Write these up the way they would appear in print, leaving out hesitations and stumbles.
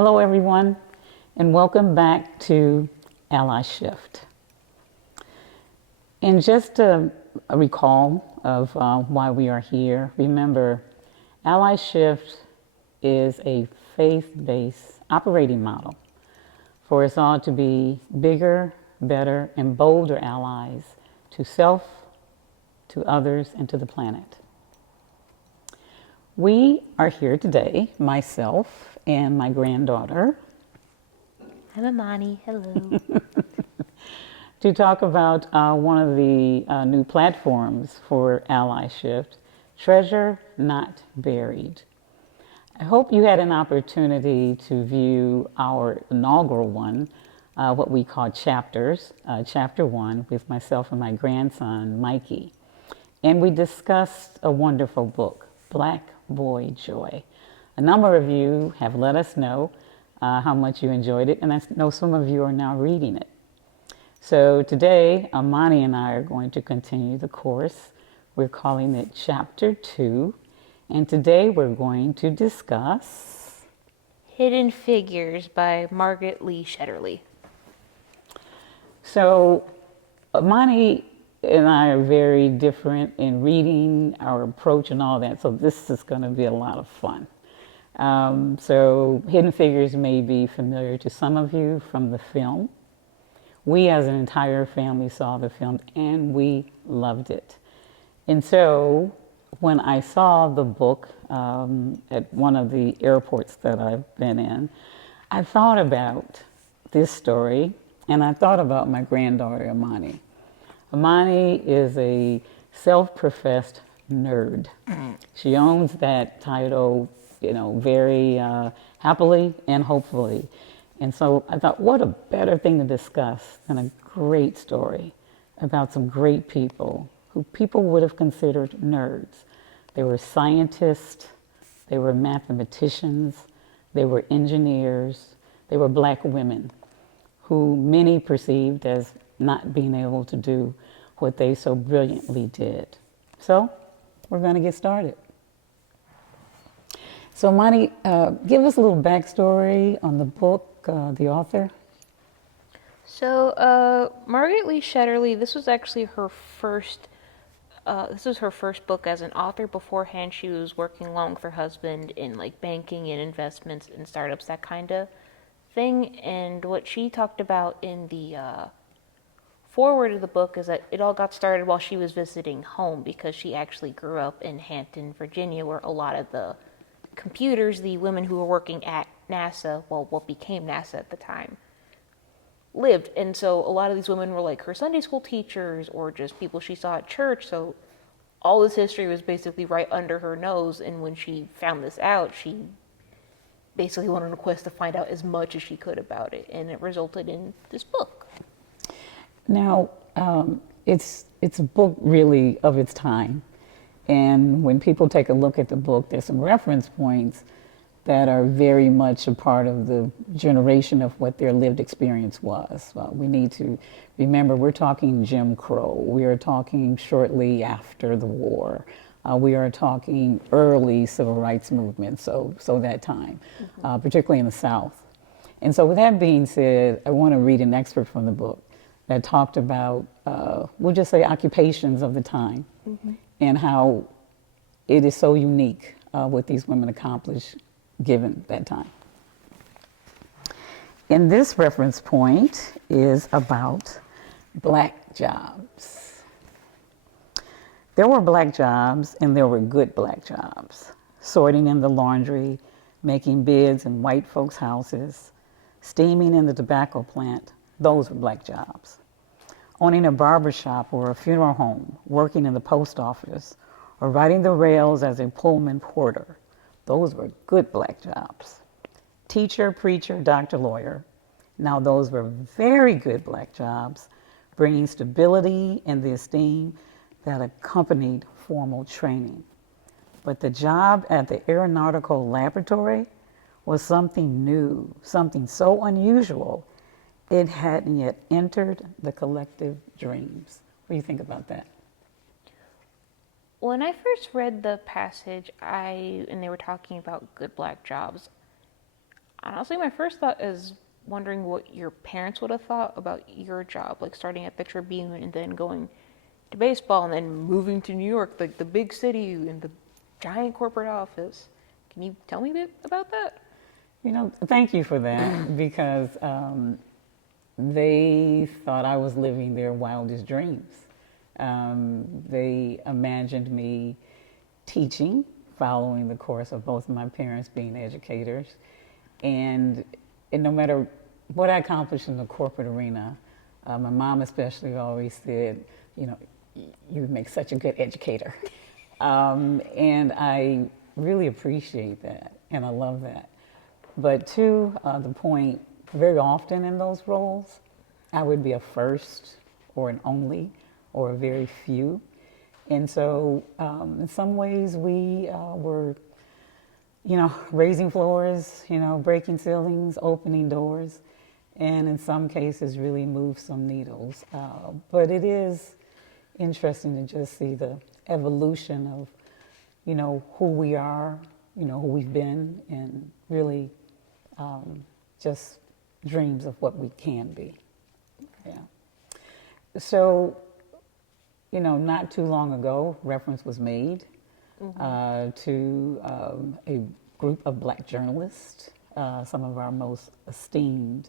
Hello, everyone, and welcome back to AllySHIFT. And just a recall of why we are here, remember, AllySHIFT is a faith-based operating model for us all to be bigger, better, and bolder allies to self, to others, and to the planet. We are here today, myself and my granddaughter. I'm Imani, hello. To talk about one of the new platforms for AllySHIFT, Treasure Not Buried. I hope you had an opportunity to view our inaugural one, what we call chapters, chapter 1 with myself and my grandson, Mikey. And we discussed a wonderful book, Black Boy Joy. A number of you have let us know how much you enjoyed it, and I know some of you are now reading it. So today, Imani and I are going to continue the course. We're calling it Chapter 2, and today we're going to discuss Hidden Figures by Margot Shetterly. So Imani and I are very different in reading, our approach and all that, so this is going to be a lot of fun. So Hidden Figures may be familiar to some of you from the film. We as an entire family saw the film and we loved it. And so when I saw the book at one of the airports that I've been in, I thought about this story and I thought about my granddaughter, Imani. Imani is a self-professed nerd. She owns that title, very happily and hopefully. And so I thought, what a better thing to discuss than a great story about some great people who people would have considered nerds. They were scientists, they were mathematicians, they were engineers, they were black women who many perceived as not being able to do what they so brilliantly did. So we're going to get started. So Imani, give us a little backstory on the book, the author. So Margot Shetterly, this was actually her first. This was her first book as an author. Beforehand, she was working along with her husband in like banking and investments and startups, that kind of thing. And what she talked about in the forward of the book is that it all got started while she was visiting home, because she actually grew up in Hampton, Virginia, where a lot of the computers, the women who were working at NASA, well, what became NASA at the time, lived. And so a lot of these women were like her Sunday school teachers or just people she saw at church. So all this history was basically right under her nose. And when she found this out, she basically went on a quest to find out as much as she could about it. And it resulted in this book. Now, it's a book really of its time. And when people take a look at the book, there's some reference points that are very much a part of the generation of what their lived experience was. We need to remember we're talking Jim Crow. We are talking shortly after the war. We are talking early civil rights movement, so that time, particularly in the South. And so with that being said, I want to read an excerpt from the book that talked about, we'll just say, occupations of the time, and how it is so unique what these women accomplished given that time. And this reference point is about black jobs. There were black jobs and there were good black jobs. Sorting in the laundry, making beds in white folks' houses, steaming in the tobacco plant, those were black jobs. Owning a barber shop or a funeral home, working in the post office, or riding the rails as a Pullman porter, those were good black jobs. Teacher, preacher, doctor, lawyer, now those were very good black jobs, bringing stability and the esteem that accompanied formal training. But the job at the aeronautical laboratory was something new, something so unusual, it hadn't yet entered the collective dreams. What do you think about that? When I first read the passage, and they were talking about good black jobs, Honestly, my first thought is wondering what your parents would have thought about your job, like starting at the Tribune and then going to baseball and then moving to New York, like the big city and the giant corporate office. Can you tell me a bit about that? Thank you for that because they thought I was living their wildest dreams. They imagined me teaching, following the course of both of my parents being educators. And no matter what I accomplished in the corporate arena, my mom especially always said, you make such a good educator. And I really appreciate that, and I love that. But to the point, very often in those roles, I would be a first or an only or a very few. And so in some ways we were, raising floors, breaking ceilings, opening doors, and in some cases really move some needles. But it is interesting to just see the evolution of, who we are, who we've been, and really just dreams of what we can be. Yeah. So, not too long ago, reference was made to a group of Black journalists, some of our most esteemed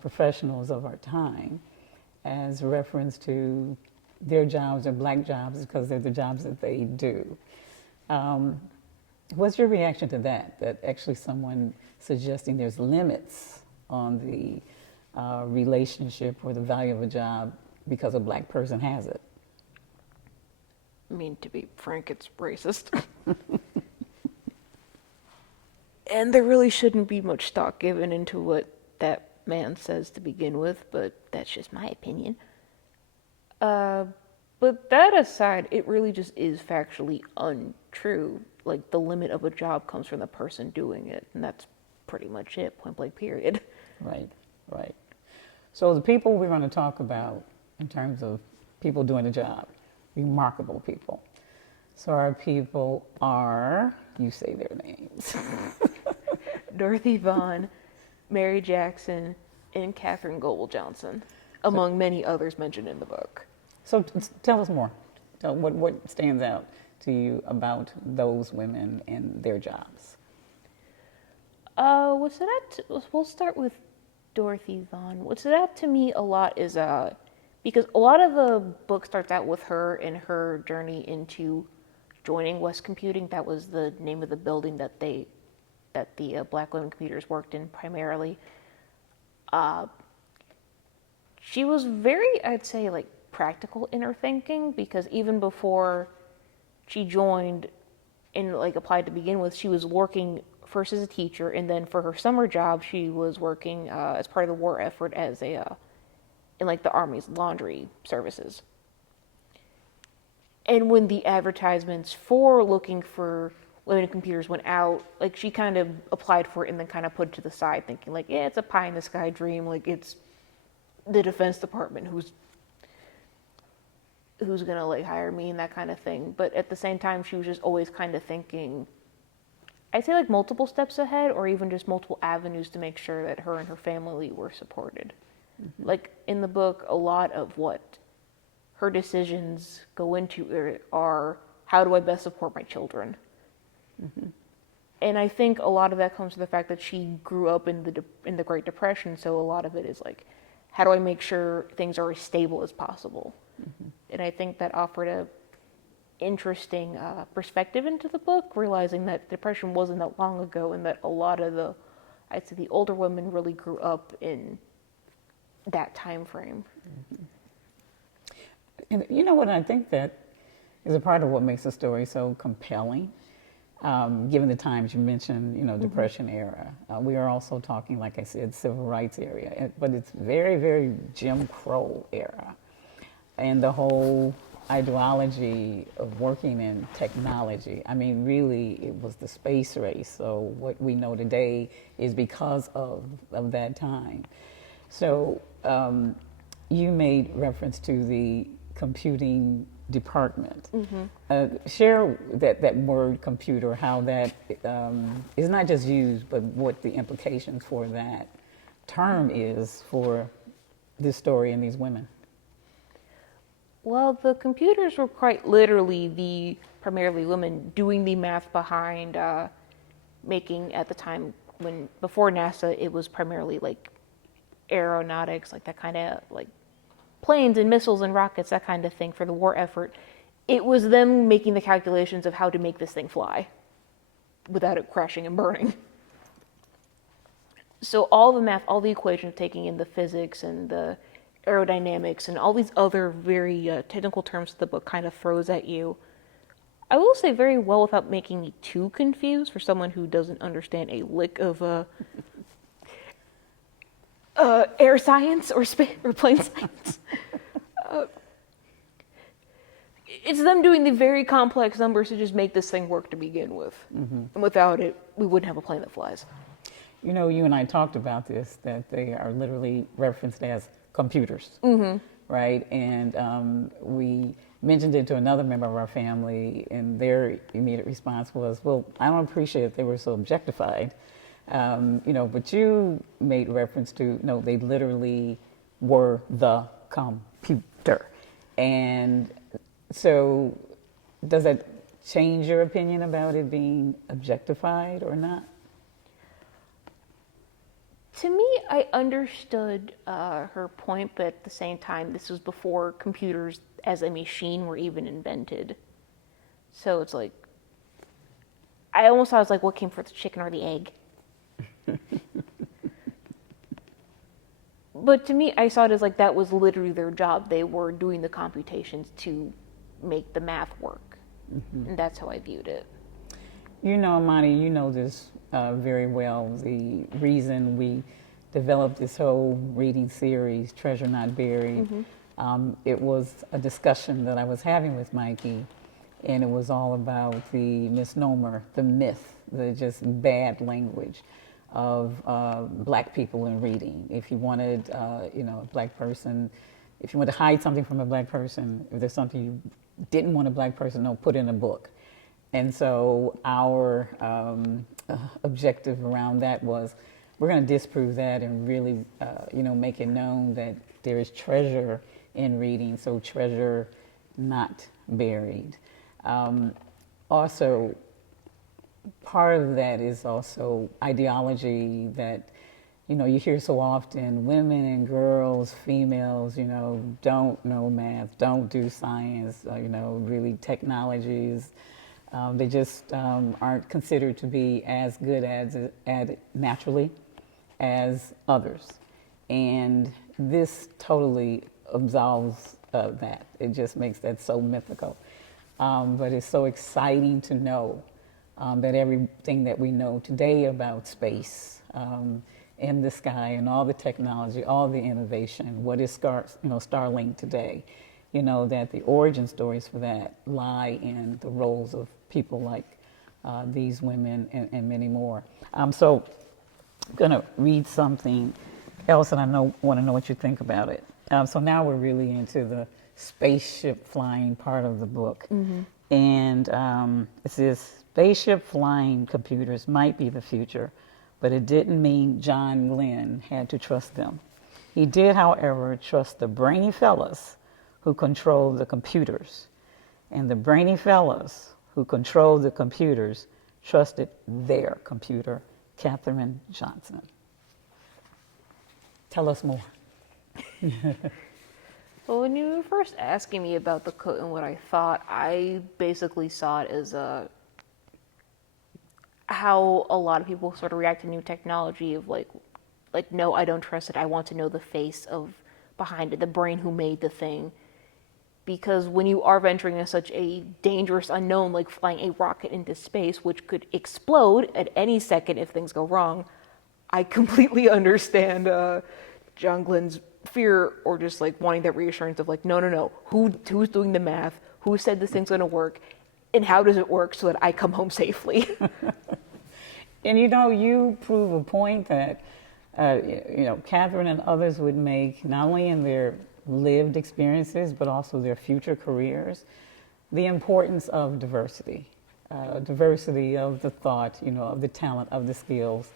professionals of our time, as reference to their jobs or Black jobs because they're the jobs that they do. What's your reaction to that? That actually someone suggesting there's limits on the relationship or the value of a job because a Black person has it? I mean, to be frank, it's racist. And there really shouldn't be much stock given into what that man says to begin with, but that's just my opinion. But that aside, it really just is factually untrue. Like, the limit of a job comes from the person doing it, and that's pretty much it, point blank, period. Right. So the people we're going to talk about in terms of people doing a job, remarkable people. So our people are, you say their names. Dorothy Vaughan, Mary Jackson, and Katherine Goble Johnson, among many others mentioned in the book. So tell us more. What stands out to you about those women and their jobs? We'll start with Dorothy Vaughan. What stood out to me a lot is because a lot of the book starts out with her and her journey into joining West Computing. That was the name of the building that the Black women computers worked in primarily. She was very, I'd say, like, practical in her thinking, because even before she joined and like applied to begin with, she was working first as a teacher, and then for her summer job she was working as part of the war effort as in like the Army's laundry services. And when the advertisements for looking for women in computers went out, like, she kind of applied for it and then kind of put it to the side, thinking like, yeah, it's a pie in the sky dream, like it's the Defense Department who's gonna like hire me and that kind of thing. But at the same time, she was just always kind of thinking, I'd say, like, multiple steps ahead, or even just multiple avenues to make sure that her and her family were supported. Mm-hmm. Like, in the book, a lot of what her decisions go into are, how do I best support my children? Mm-hmm. And I think a lot of that comes from the fact that she grew up in the Great Depression, so a lot of it is like, how do I make sure things are as stable as possible? Mm-hmm. And I think that offered a interesting perspective into the book, realizing that depression wasn't that long ago, and that a lot of I'd say the older women really grew up in that time frame. Mm-hmm. And you know what, I think that is a part of what makes the story so compelling, given the times you mentioned, mm-hmm. Depression era. We are also talking, like I said, civil rights area, but it's very, very Jim Crow era. And the whole ideology of working in technology. I mean, really, it was the space race. So what we know today is because of that time. So you made reference to the computing department. Share that word computer, how that is not just used, but what the implications for that term is for this story and these women. Well, the computers were quite literally the primarily women doing the math behind making, at the time when before NASA, it was primarily like aeronautics, like that kind of like planes and missiles and rockets, that kind of thing for the war effort. It was them making the calculations of how to make this thing fly without it crashing and burning. So all the math, all the equations, taking in the physics and the aerodynamics and all these other very technical terms that the book kind of throws at you, I will say very well without making me too confused for someone who doesn't understand a lick of air science or plane science. It's them doing the very complex numbers to just make this thing work to begin with. And without it, we wouldn't have a plane that flies. You know, you and I talked about this, that they are literally referenced as computers, right? And we mentioned it to another member of our family, and their immediate response was, well, I don't appreciate that they were so objectified. You know, but you made reference to, no, they literally were the computer. And so does that change your opinion about it being objectified or not? To me, I understood her point, but at the same time, this was before computers as a machine were even invented. So it's like, I almost thought it was like, what came first, the chicken or the egg? But to me, I saw it as like that was literally their job. They were doing the computations to make the math work. And that's how I viewed it. You know, Imani, you know this very well. The reason we developed this whole reading series, Treasure Not Buried, it was a discussion that I was having with Mikey, and it was all about the misnomer, the myth, the just bad language of black people in reading. If you wanted, you know, a black person, if you want to hide something from a black person, if there's something you didn't want a black person to know, put in a book. And so our objective around that was, we're going to disprove that and really, you know, make it known that there is treasure in reading, so treasure not buried. Also, part of that is also ideology that, you know, you hear so often, women and girls, females, you know, don't know math, don't do science, you know, really technologies. They just aren't considered to be as good at it naturally as others. And this totally absolves that. It just makes that so mythical. But it's so exciting to know that everything that we know today about space in the sky and all the technology, all the innovation, what is Starlink today, you know, that the origin stories for that lie in the roles of people like these women and many more. So I'm going to read something else, and I want to know what you think about it. So now we're really into the spaceship flying part of the book. And it says, spaceship flying computers might be the future, but it didn't mean John Glenn had to trust them. He did, however, trust the brainy fellas who control the computers. And the brainy fellas who control the computers trusted their computer, Katherine Johnson. Tell us more. Well, when you were first asking me about the quote and what I thought, I basically saw it as how a lot of people sort of react to new technology of like, no, I don't trust it. I want to know the face of behind it, the brain who made the thing. Because when you are venturing into such a dangerous unknown, like flying a rocket into space, which could explode at any second if things go wrong, I completely understand John Glenn's fear, or just like wanting that reassurance of like, no, who's doing the math? Who said this thing's going to work? And how does it work so that I come home safely? And you know, you prove a point that, you know, Katherine and others would make, not only in their lived experiences, but also their future careers, the importance of diversity, diversity of the thought, of the talent, of the skills,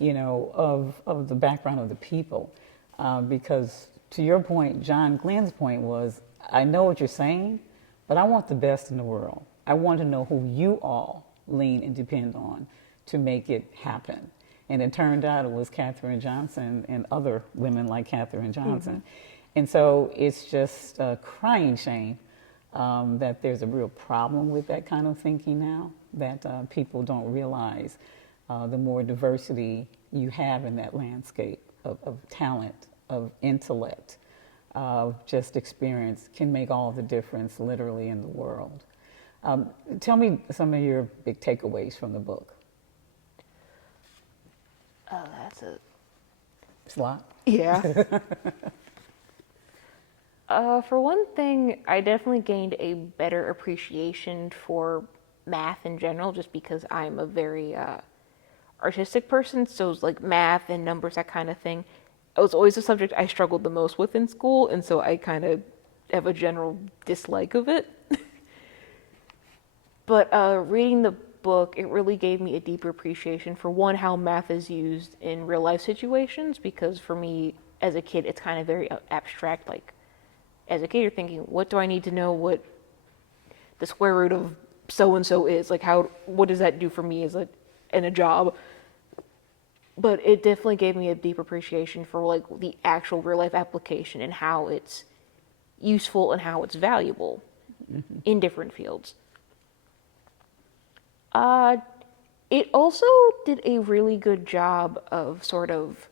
of the background of the people. Because to your point, John Glenn's point was, I know what you're saying, but I want the best in the world. I want to know who you all lean and depend on to make it happen. And it turned out it was Katherine Johnson and other women like Katherine Johnson. Mm-hmm. And so it's just a crying shame that there's a real problem with that kind of thinking now, that people don't realize the more diversity you have in that landscape of talent, of intellect, of just experience can make all the difference literally in the world. Tell me some of your big takeaways from the book. Oh, that's a... It's a lot? Yeah. For one thing, I definitely gained a better appreciation for math in general, just because I'm a very artistic person, so it's like math and numbers, that kind of thing. It was always a subject I struggled the most with in school, and so I kind of have a general dislike of it. But reading the book, it really gave me a deeper appreciation for, one, how math is used in real life situations, because for me as a kid it's kind of very abstract. Like, as a kid you're thinking, what do I need to know what the square root of so and so is, like what does that do for me as in a job? But it definitely gave me a deep appreciation for like the actual real life application and how it's useful and how it's valuable in different fields. It also did a really good job of sort of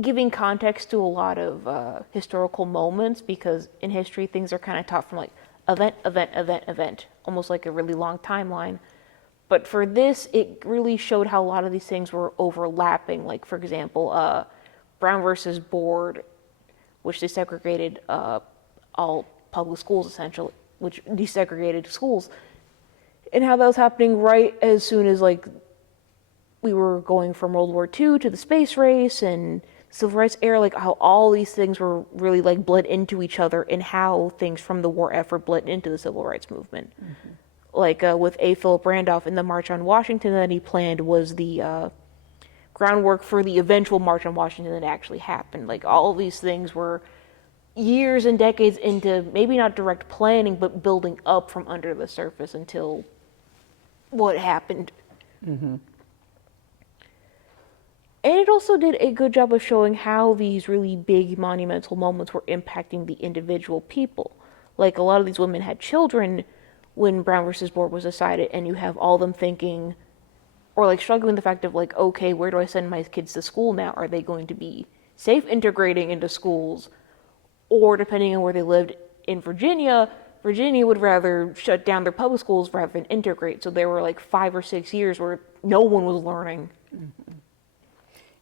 giving context to a lot of historical moments, because in history things are kind of taught from like event, almost like a really long timeline. But for this, it really showed how a lot of these things were overlapping. Like, for example, Brown versus Board, which desegregated all public schools, essentially, which desegregated schools, and how that was happening right as soon as, like, we were going from World War II to the space race and civil rights era, like how all these things were really like bled into each other, and how things from the war effort bled into the civil rights movement. Mm-hmm. Like with A. Philip Randolph and the March on Washington that he planned was the groundwork for the eventual March on Washington that actually happened. Like, all of these things were years and decades into maybe not direct planning, but building up from under the surface until what happened. Mm-hmm. And it also did a good job of showing how these really big monumental moments were impacting the individual people. Like, a lot of these women had children when Brown versus Board was decided, and you have all of them thinking, or like struggling with the fact of like, okay, where do I send my kids to school now? Are they going to be safe integrating into schools? Or depending on where they lived in Virginia would rather shut down their public schools rather than integrate. So there were like 5 or 6 years where no one was learning. Mm-hmm.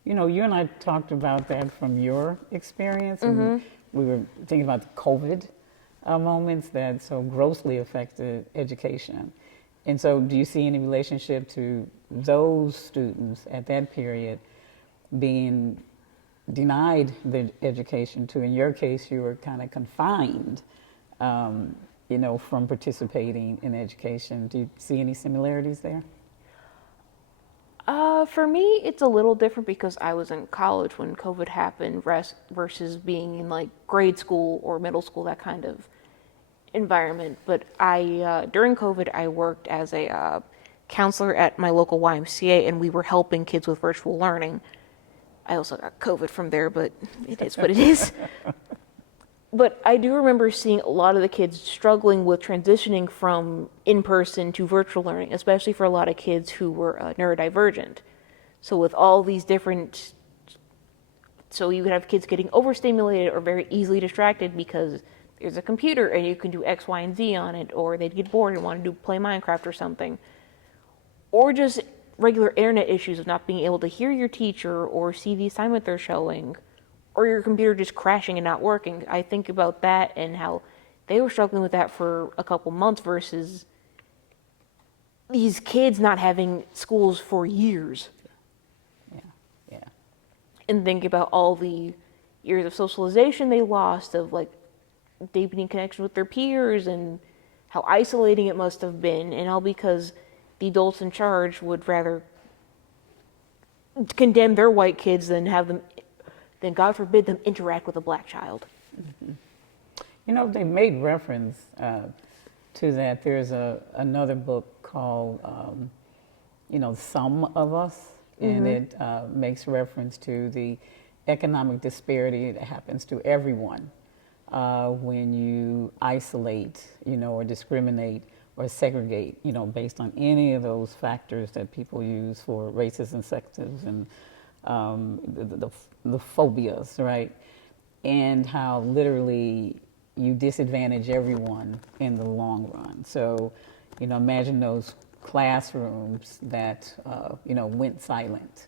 You know, you and I talked about that from your experience, and mm-hmm. we were thinking about the COVID moments that so grossly affected education. And so do you see any relationship to those students at that period being denied the education to, in your case, you were kind of confined, from participating in education? Do you see any similarities there? For me, it's a little different because I was in college when COVID happened versus being in like grade school or middle school, that kind of environment. But during COVID, I worked as a counselor at my local YMCA, and we were helping kids with virtual learning. I also got COVID from there, but it is what it is. But I do remember seeing a lot of the kids struggling with transitioning from in-person to virtual learning, especially for a lot of kids who were neurodivergent. So with all these different... So you would have kids getting overstimulated or very easily distracted because there's a computer and you can do X, Y, and Z on it, or they'd get bored and want to play Minecraft or something. Or just regular internet issues of not being able to hear your teacher or see the assignment they're showing, or your computer just crashing and not working. I think about that and how they were struggling with that for a couple months versus these kids not having schools for years. Yeah. And think about all the years of socialization they lost, of like deepening connection with their peers, and how isolating it must have been, and all because the adults in charge would rather condemn their white kids than have them, then God forbid them interact with a black child. Mm-hmm. You know, they made reference to that. There's another book called, Some of Us, and it makes reference to the economic disparity that happens to everyone when you isolate, or discriminate or segregate, based on any of those factors that people use for racism, sexism, and the phobias, right? And how literally you disadvantage everyone in the long run. So, imagine those classrooms that, went silent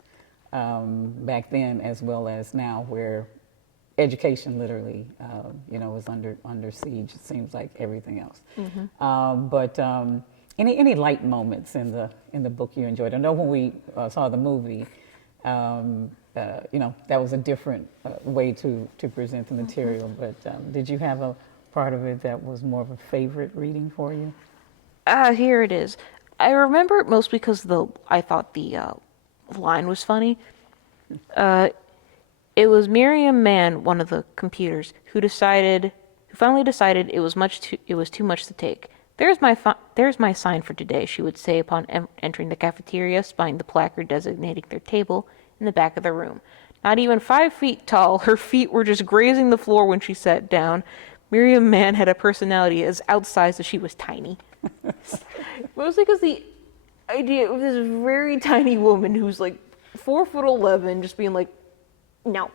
back then as well as now, where education literally, is under siege. It seems like everything else. But any light moments in the book you enjoyed? I know when we saw the movie, that was a different way to present the material. But did you have a part of it that was more of a favorite reading for you? Here it is. I remember it most because I thought the line was funny. It was Miriam Mann, one of the computers, who finally decided it was too much to take. There's my sign for today, she would say upon entering the cafeteria, spying the placard designating their table in the back of the room. Not even 5 feet tall, her feet were just grazing the floor when she sat down. Miriam Mann had a personality as outsized as she was tiny. Mostly because the idea of this very tiny woman who's like 4'11", just being like, no,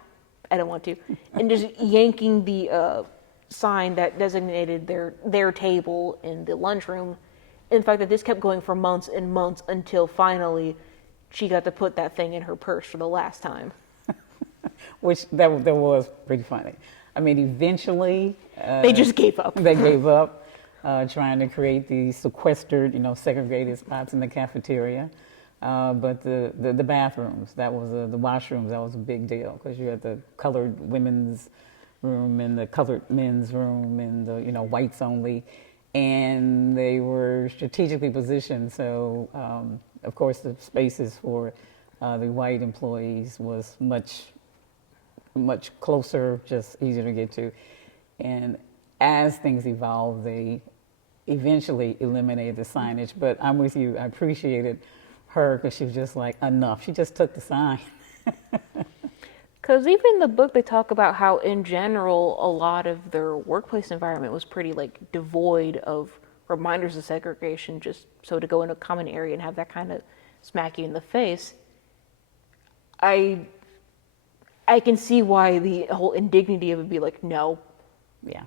I don't want to, and just yanking the sign that designated their table in the lunchroom. In fact, that this kept going for months and months until finally she got to put that thing in her purse for the last time. Which that was pretty funny. I mean, eventually they just gave up. They gave up trying to create these sequestered, segregated spots in the cafeteria. But the bathrooms, the washrooms, that was a big deal, because you had the colored women's room and the colored men's room and the whites only, and they were strategically positioned. So of course the spaces for the white employees was much closer, just easier to get to. And as things evolved, they eventually eliminated the signage. But I'm with you. I appreciated her because she was just like, enough. She just took the sign. Because even in the book, they talk about how, in general, a lot of their workplace environment was pretty devoid of reminders of segregation. Just so to go in a common area and have that kind of smack you in the face, I can see why the whole indignity of it be like, no, yeah,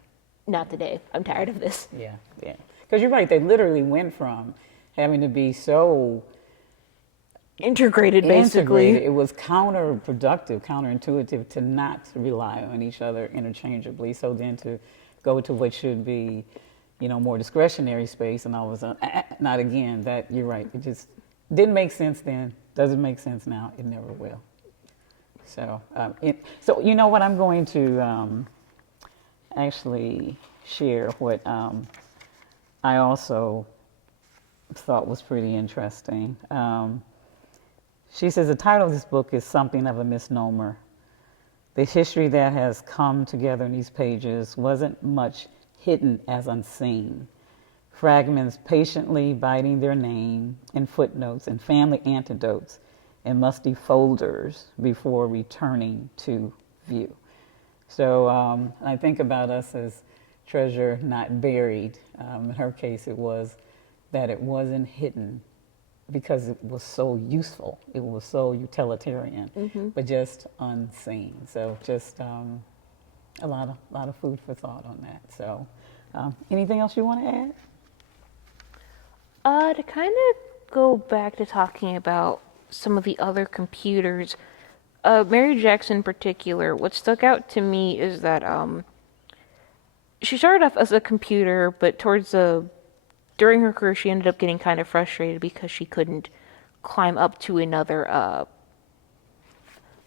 not today. I'm tired of this. Yeah. Because you're right. They literally went from having to be so integrated, basically. It was counterproductive, counterintuitive to not rely on each other interchangeably. So then to go to what should be, more discretionary space, and all of a sudden, not again. That, you're right. It just didn't make sense then. Doesn't make sense now. It never will. So, you know what? I'm going to actually share what I also thought was pretty interesting. She says the title of this book is something of a misnomer. The history that has come together in these pages wasn't much hidden as unseen. Fragments patiently biting their name in footnotes and family anecdotes in musty folders before returning to view. So I think about us as treasure not buried. In her case, it was that it wasn't hidden because it was so useful. It was so utilitarian, but just unseen. So just a lot of food for thought on that. So anything else you want to add? To kind of go back to talking about some of the other computers, Mary Jackson in particular, what stuck out to me is that she started off as a computer, but during her career, she ended up getting kind of frustrated because she couldn't climb up to another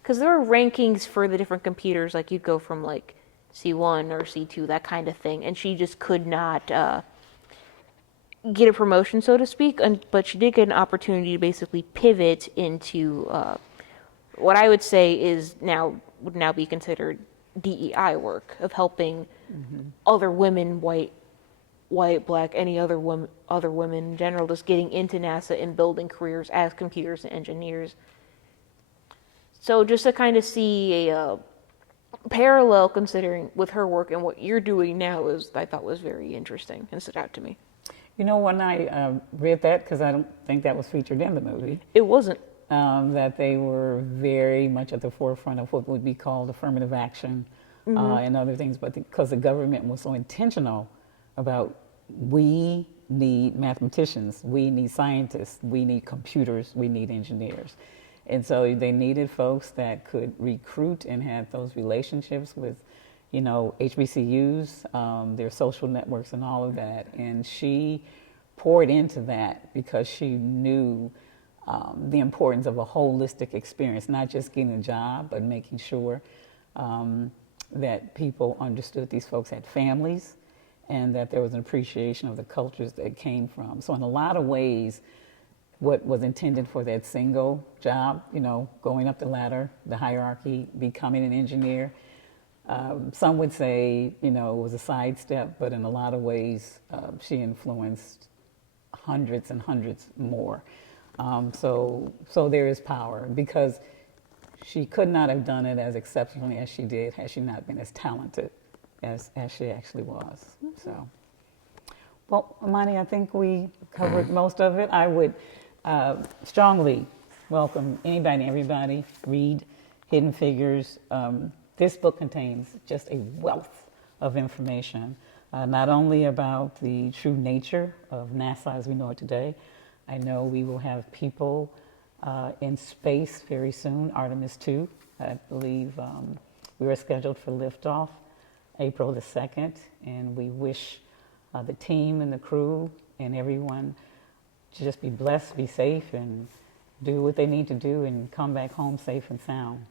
because there are rankings for the different computers, like you'd go from like C1 or C2, that kind of thing, and she just could not get a promotion, so to speak, but she did get an opportunity to basically pivot into what I would say would now be considered DEI work of helping other women, white, black, any other women in general, just getting into NASA and building careers as computers and engineers. So just to kind of see a parallel, considering with her work and what you're doing now, I thought was very interesting and stood out to me. You know, when I read that, because I don't think that was featured in the movie, It wasn't. that they were very much at the forefront of what would be called affirmative action and other things, but because the government was so intentional about, we need mathematicians, we need scientists, we need computers, we need engineers. And so they needed folks that could recruit and had those relationships with, you know, HBCUs, their social networks and all of that. And she poured into that because she knew the importance of a holistic experience, not just getting a job, but making sure that people understood these folks had families and that there was an appreciation of the cultures that came from. So in a lot of ways, what was intended for that single job, you know, going up the ladder, the hierarchy, becoming an engineer, some would say, you know, it was a sidestep, but in a lot of ways, she influenced hundreds and hundreds more. So there is power, because she could not have done it as exceptionally as she did had she not been as talented as she actually was. So, well, Imani, I think we covered most of it. I would strongly welcome anybody and everybody read Hidden Figures. This book contains just a wealth of information, not only about the true nature of NASA as we know it today. I know we will have people in space very soon, Artemis 2. I believe we were scheduled for liftoff April the 2nd, and we wish the team and the crew and everyone to just be blessed, be safe, and do what they need to do and come back home safe and sound.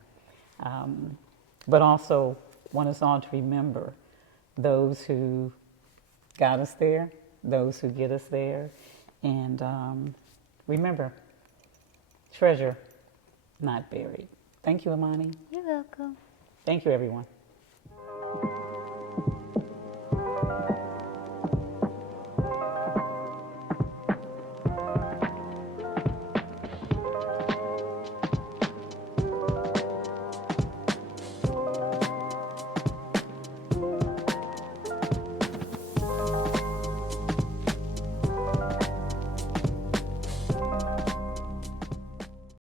But also want us all to remember those who got us there, those who get us there, and remember, treasure not buried. Thank you, Imani. You're welcome. Thank you, everyone.